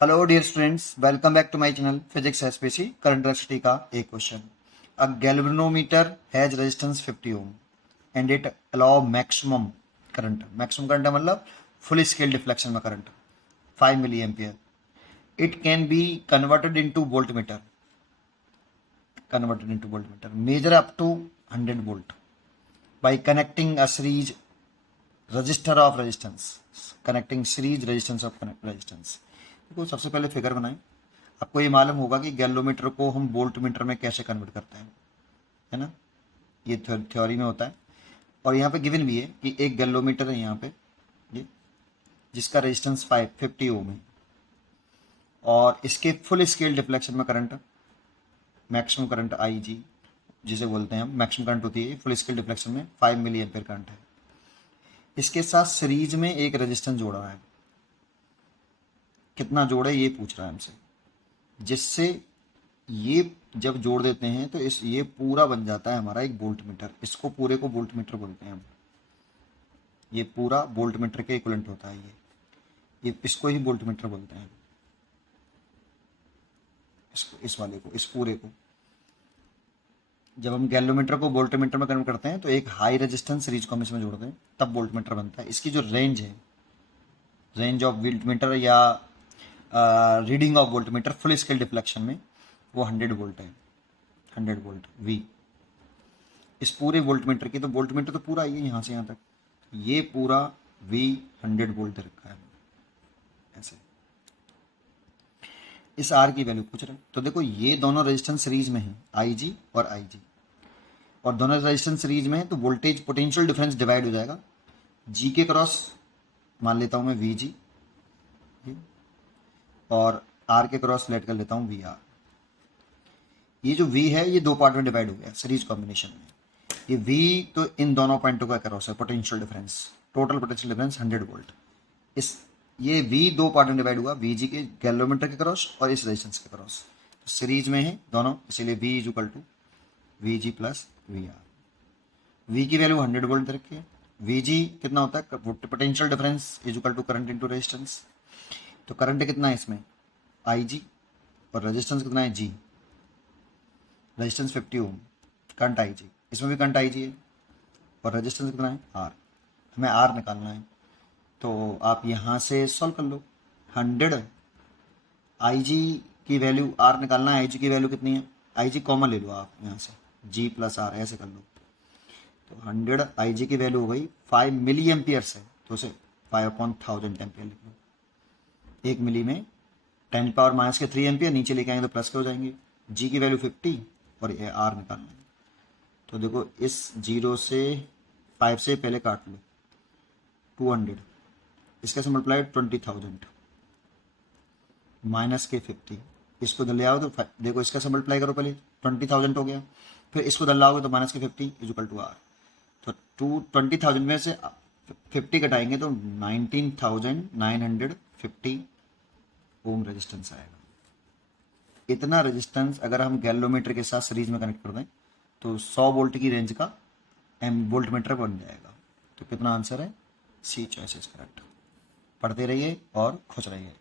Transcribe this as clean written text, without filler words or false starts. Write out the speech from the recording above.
Hello dear students, welcome back to my channel physics SPC current electricity का एक question. A galvanometer has resistance 50 ohm and it allow maximum current मतलब full scale deflection में current 5 milli ampere. It can be converted into voltmeter measure up to 100 volt by connecting a series resistor of resistance connecting series resistance of resistance. देखो, सबसे पहले figure बनाएं। आपको ये मालूम होगा कि गैलोमीटर को हम वोल्ट मीटर में कैसे कन्वर्ट करते हैं, है ना। ये थ्योरी में होता है और यहाँ पे गिवन भी है कि एक गैलोमीटर है यहाँ पे, ये जिसका रेजिस्टेंस 50 ओम है और इसके फुल स्केल डिफ्लेक्शन में करंट मैक्सिमम करंट आई जी जिसे बोलते हैं हम, मैक्सिमम करंट होती है फुल स्केल डिफ्लेक्शन में 5 मिली एम्पियर करंट है। इसके साथ सीरीज में एक रेजिस्टेंस जोड़ा है, कितना जोड़े ये पूछ रहा है हमसे, जिससे ये जब जोड़ देते हैं तो ये पूरा बन जाता है हमारा एक वोल्ट मीटर। इसको पूरे को वोल्ट मीटर बोलते हैं हम। ये पूरा वोल्ट मीटर के इक्विवेलेंट होता है ये इसको ही वोल्ट मीटर बोलते हैं। इस वाले को, इस पूरे को जब हम गैलोमीटर को वोल्ट मीटर में कन्वर्ट करते हैं तो एक हाई रेजिस्टेंस सीरीज को हम इसमें जोड़ते हैं, तब वोल्ट मीटर बनता है। इसकी जो रेंज ऑफ वोल्ट मीटर या reading of volt meter full scale deflection में वो 100 वोल्ट है, 100 वोल्ट वी। इस पूरे वोल्ट मीटर की, तो वोल्ट मीटर तो पूरा ये यहाँ से यहाँ तक, ये पूरा वी 100 वोल्ट दे रखा है ऐसे। इस आर की वैल्यू पूछ रहे हैं, तो देखो ये दोनों रेजिस्टेंस सीरीज में है, आई जी और आई जी, और दोनों रेजिस्टेंस सीरीज में है तो वोल्टेज पोटेंशियल डिफरेंस डिवाइड हो जाएगा। जी के क्रॉस मान लेता हूँ मैं वी जी और आर के क्रॉस लेट कर लेता हूँ वी आर। ये जो वी है ये दो पार्ट में डिवाइड हो गया सीरीज कॉम्बिनेशन में। ये वी तो इन दोनों पॉइंटों का क्रॉस है, potential difference, total potential difference 100 volt. इस ये वी दो पार्ट में डिवाइड हुआ, वी जी के गैलोमीटर के क्रॉस और इस रेजिस्टेंस के क्रॉस। तो सीरीज में है दोनों, इसीलिए V is equal to V G plus V R. V की वैल्यू 100 वोल्ट दे रखी है, वी जी कितना होता है potential difference is equal to current into resistance. तो करंट कितना है इसमें आई जी और रेजिस्टेंस कितना है जी, रेजिस्टेंस 50 ओम, करंट आई जी, इसमें भी करंट आई जी है और रेजिस्टेंस कितना है आर, हमें आर निकालना है। तो आप यहाँ से सॉल्व कर लो, 100 आई जी की वैल्यू आर निकालना है, आई जी की वैल्यू कितनी है, आई जी कॉमन ले लो आप यहाँ से, जी प्लस आर ऐसे कर लो। तो 100 आई जी की वैल्यू हो गई 5 मिली एम्पियर से, तो उसे 5/1000 एम्पियर लिख लो। 1 मिली में 10 पावर माइनस के 3 एम्पियर, नीचे लेके आएंगे तो प्लस के हो जाएंगे। जी की वैल्यू 50 और ये आर निकालना है। तो देखो इस 0 से 5 से पहले काट लो 200, इसके से मल्टीप्लाई 20,000 माइनस के 50, इसको दल ले आओ तो देखो इसका से मल्टीप्लाई करो, पहले 20,000 हो गया, फिर इसको दल लाओगे तो माइनस के 50 इज इक्वल टू आर। तो 20,000 में से 50 घटाएंगे तो 19,950 ओम रेजिस्टेंस आएगा। इतना रेजिस्टेंस अगर हम गैलोमीटर के साथ सीरीज में कनेक्ट कर दें तो 100 वोल्ट की रेंज का वोल्ट मीटर बन जाएगा। तो कितना आंसर है, सी चॉइस इज करेक्ट। पढ़ते रहिए और खुश रहिए।